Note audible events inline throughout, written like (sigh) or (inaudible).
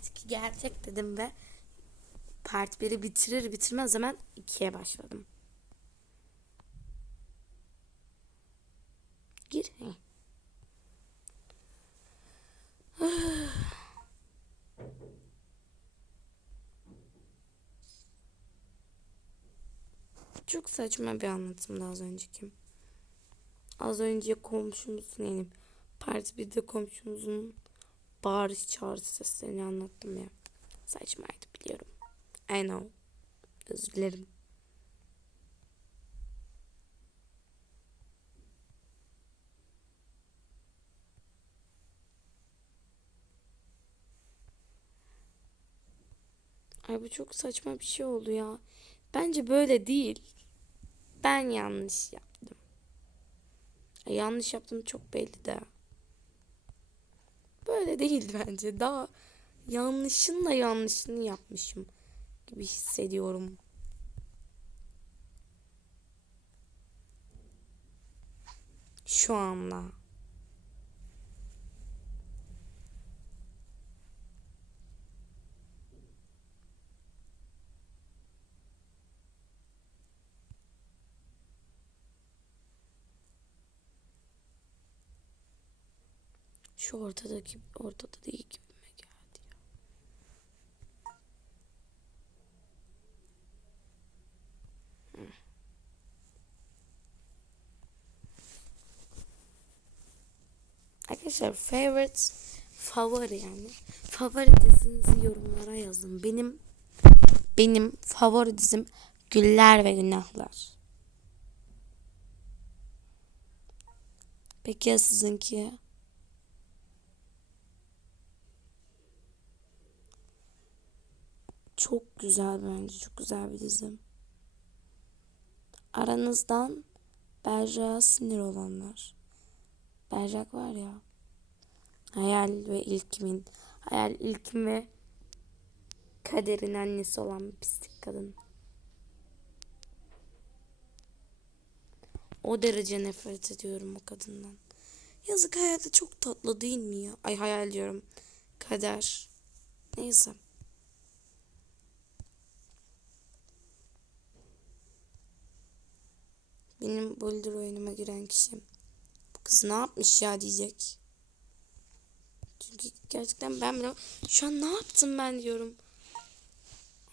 part 2 gelecek dedim ve part 1'i bitirir bitirmez hemen 2'ye başladım. Gir. (sighs) Çok saçma bir anlatımdı az önceki. Az önce komşumuzun yani part 1'de komşumuzun bağırış çağrı seslerini anlattım ya. Saçmaydı biliyorum. I know. Özür dilerim. Ay bu çok saçma bir şey oldu ya. Bence böyle değil. Ben yanlış yaptım. Ay, yanlış yaptım çok belli de. Böyle değil (laughs) bence. Daha yanlışın da yanlışını yapmışım gibi hissediyorum. Şu anda. Şu ortadaki ortada değil. Hı. Arkadaşlar favorite favori yani favori dizinizi yorumlara yazın. Benim benim favori dizim Güller ve Günahlar. Peki ya sizinki? Çok güzel bence. Çok güzel bir dizi. Aranızdan Berrak'a sinir olanlar. Berrak var ya. Hayal ve İlkim'in. Hayal İlkim ve Kader'in annesi olan bir pislik kadın. O derece nefret ediyorum o kadından. Yazık hayatı çok tatlı değil mi ya? Ay hayal diyorum. Kader. Neyse. Benim Boulder oyunuma giren kişi bu kız ne yapmış ya diyecek. Çünkü gerçekten ben bile şu an ne yaptım ben diyorum.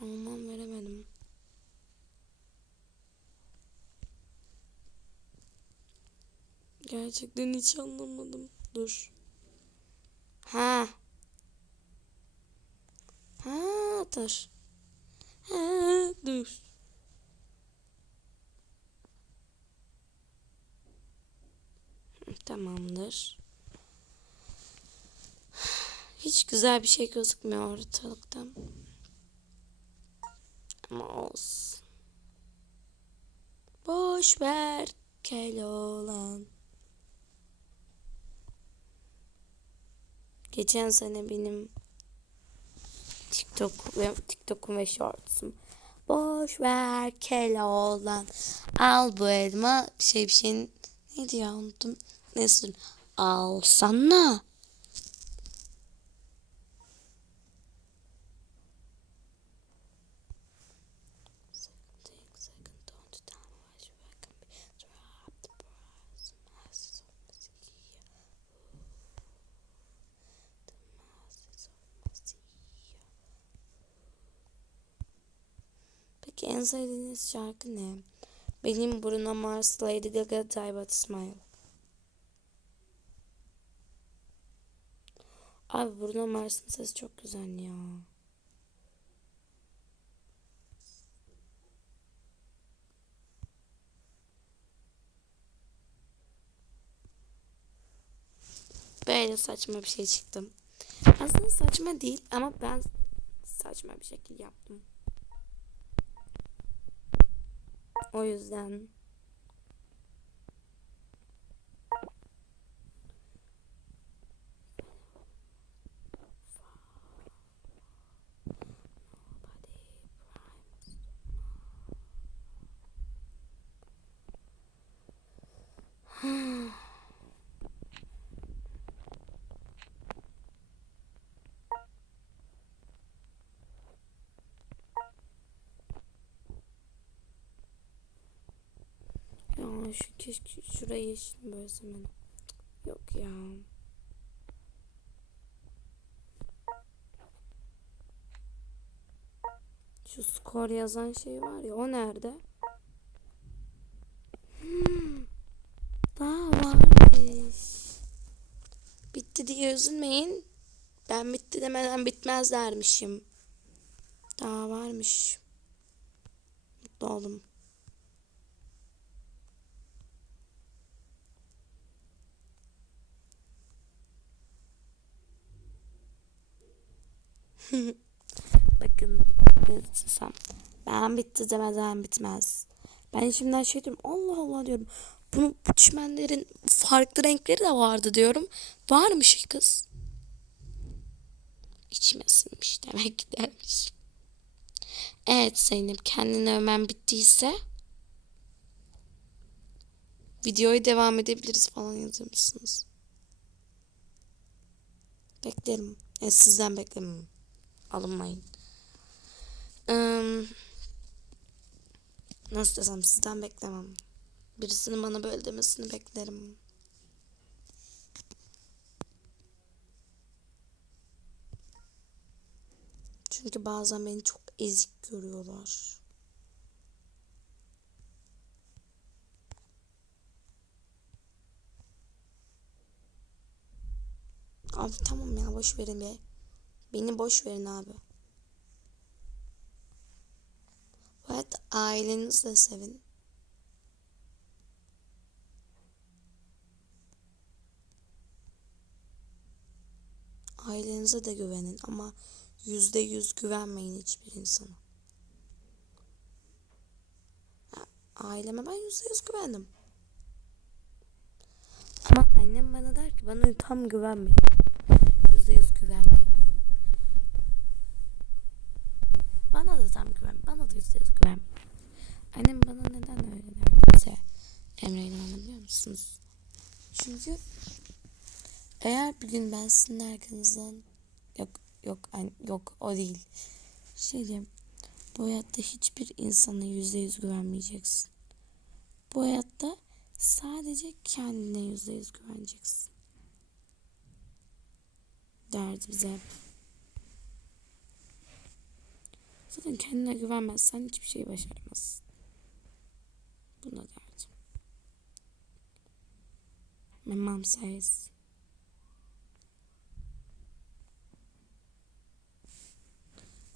Anlam veremedim. Gerçekten hiç anlamadım. Dur. Ha. Ha dur. Ha dur. Tamamdır. Hiç güzel bir şey gözükmüyor ortalıkta. Ama olsun. Boş ver Keloğlan. Geçen sene benim TikTok ve TikTok'um ve Shorts'um. Boş ver Keloğlan. Al bu elma. Şey bir şeyin neydi ya unuttum. Neyse alsana. Peki en sevdiğiniz şarkı ne? Benim Bruno Mars, Lady Gaga, Die But Abi Bruno Mars'ın sesi çok güzel ya. Böyle saçma bir şey çıktım. Aslında saçma değil ama ben saçma bir şekilde yaptım. O yüzden şu keşke şurayı yeşil bölsem ben. Yok ya. Şu skor yazan şey var ya o nerede? Hmm, daha varmış. Bitti diye üzülmeyin. Ben bitti demeden bitmez dermişim. Daha varmış. Mutlu oldum. (laughs) Bakın nasılsam. Ben bitti demeden bitmez. Ben şimdiden şey diyorum. Allah Allah diyorum. Bunu bu çimenlerin farklı renkleri de vardı diyorum. Varmış kız. İçime sinmiş demek ki dermiş. Evet Zeynep kendini övmen bittiyse videoyu devam edebiliriz falan yazıyor musunuz? Beklerim. Evet, sizden beklemem. Alınmayın. Im, nasıl desem sizden beklemem. Birisinin bana böyle demesini beklerim. Çünkü bazen beni çok ezik görüyorlar. Abi tamam ya boş verin be. Beni boş verin abi. Evet ailenizle sevin. Ailenize de güvenin ama yüzde yüz güvenmeyin hiçbir insana. Aileme ben yüzde yüz güvendim. Ama annem bana der ki bana tam güvenmeyin. Yüzde yüz güvenmeyin. Bana da tam güven. Yüz güvenmeyin. Annem bana neden öyle derse Emre ile bana biliyor musunuz? Çünkü eğer bir gün ben sizin arkanızdan yok yok an- yok o değil. Şey diyeyim. Bu hayatta hiçbir insana yüzde yüz güvenmeyeceksin. Bu hayatta sadece kendine yüzde yüz güveneceksin. Derdi bize hep. Zaten kendine güvenmezsen hiçbir şey başaramazsın. Buna derdim. My mom says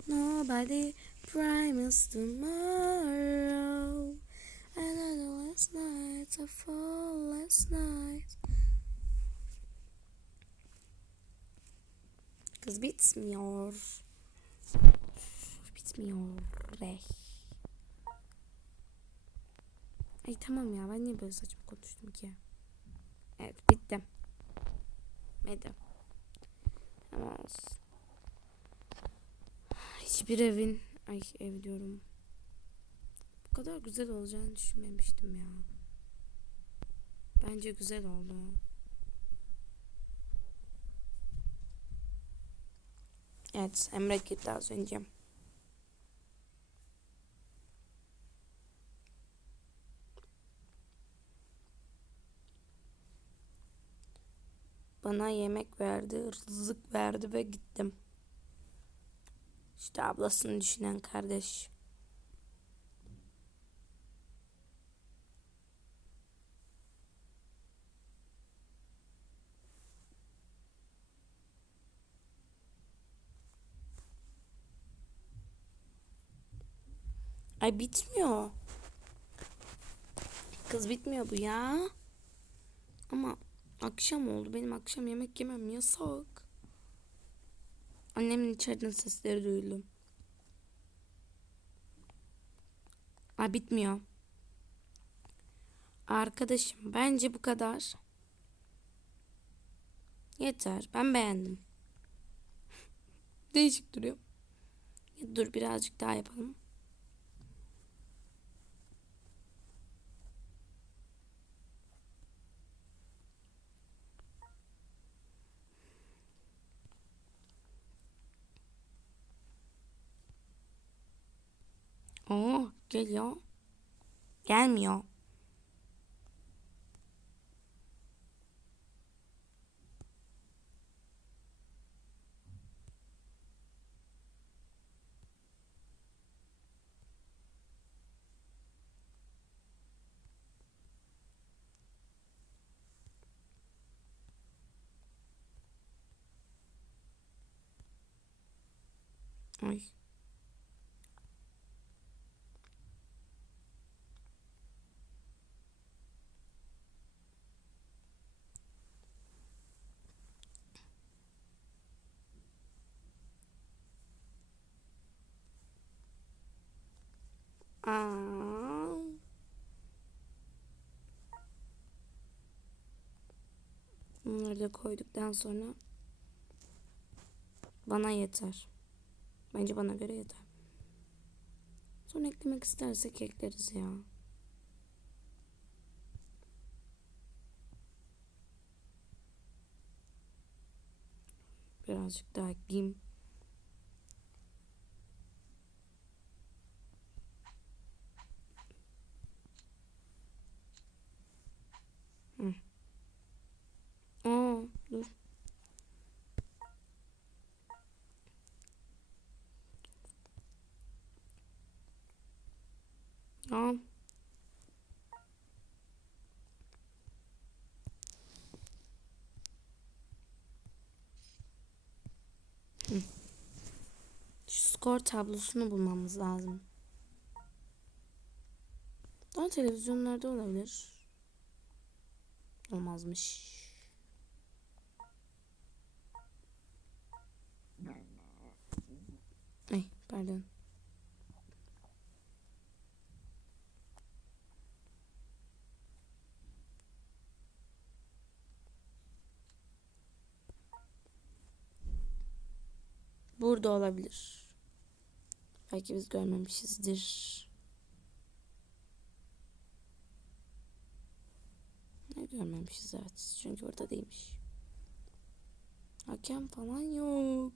Nobody promised tomorrow. Know last night, I fall last night. Kız bitmiyor. Bitmiyor. Re. Ay tamam ya ben niye böyle saçma konuştum ki? Evet bittim. Bitti. Tamam olsun. Hiçbir evin ay ev diyorum. Bu kadar güzel olacağını düşünmemiştim ya. Bence güzel oldu. Evet Emre gitti az önce. Bana yemek verdi, rızık verdi ve gittim. İşte ablasını düşünen kardeş. Ay bitmiyor. Kız bitmiyor bu ya. Ama akşam oldu. Benim akşam yemek yemem yasak. Annemin içeriden sesleri duydum. Ay bitmiyor. Arkadaşım bence bu kadar. Yeter. Ben beğendim. (laughs) Değişik duruyor. Dur birazcık daha yapalım. Oo, geliyor. Gelmiyor. Ay. Aa. Bunları da koyduktan sonra bana yeter. Bence bana göre yeter. Sonra eklemek istersek ekleriz ya. Birazcık daha ekleyeyim. Hı. Aa, dur. Aa. Hı. Şu skor tablosunu bulmamız lazım. Daha televizyonlarda olabilir. Olmazmış. Ay pardon. Burada olabilir. Belki biz görmemişizdir. Ne görmemişiz evet. Çünkü burada değilmiş. Hakem falan yok.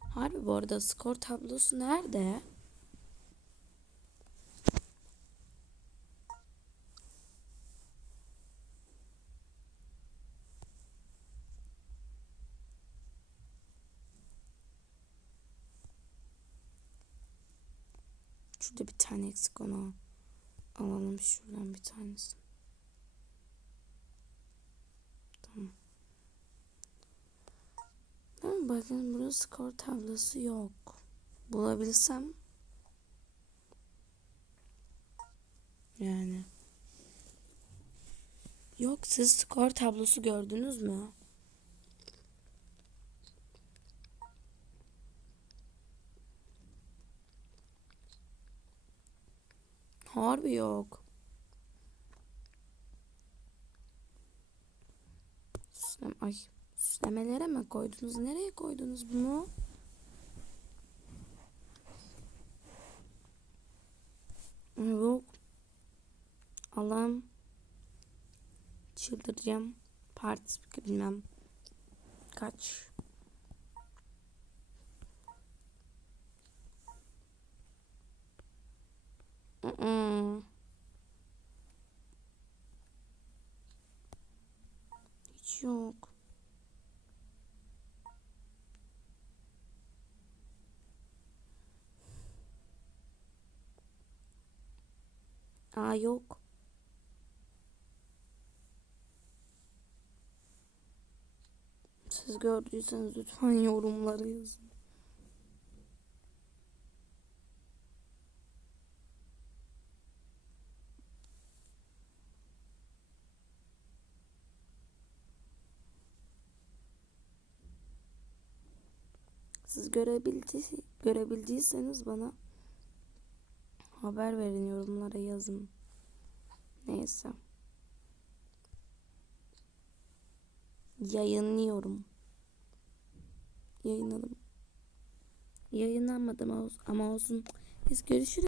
Harbi bu arada skor tablosu nerede? Şurada bir tane eksik onu alalım şuradan bir tanesi. Tamam. Tamam bakın burada skor tablosu yok. Bulabilsem yani. Yok siz skor tablosu gördünüz mü? Harbi yok. Süslem ay süslemelere mi koydunuz? Nereye koydunuz bunu? Yok. Allah'ım. Çıldıracağım. Parti bilmem. Kaç. Mm-mm. Hiç yok. Aa yok. Siz gördüyseniz lütfen yorumlara yazın. Siz görebildi, görebildiyseniz bana haber verin yorumlara yazın. Neyse. Yayınlıyorum. Yayınladım. Yayınlanmadım ama olsun. Biz görüşürüz.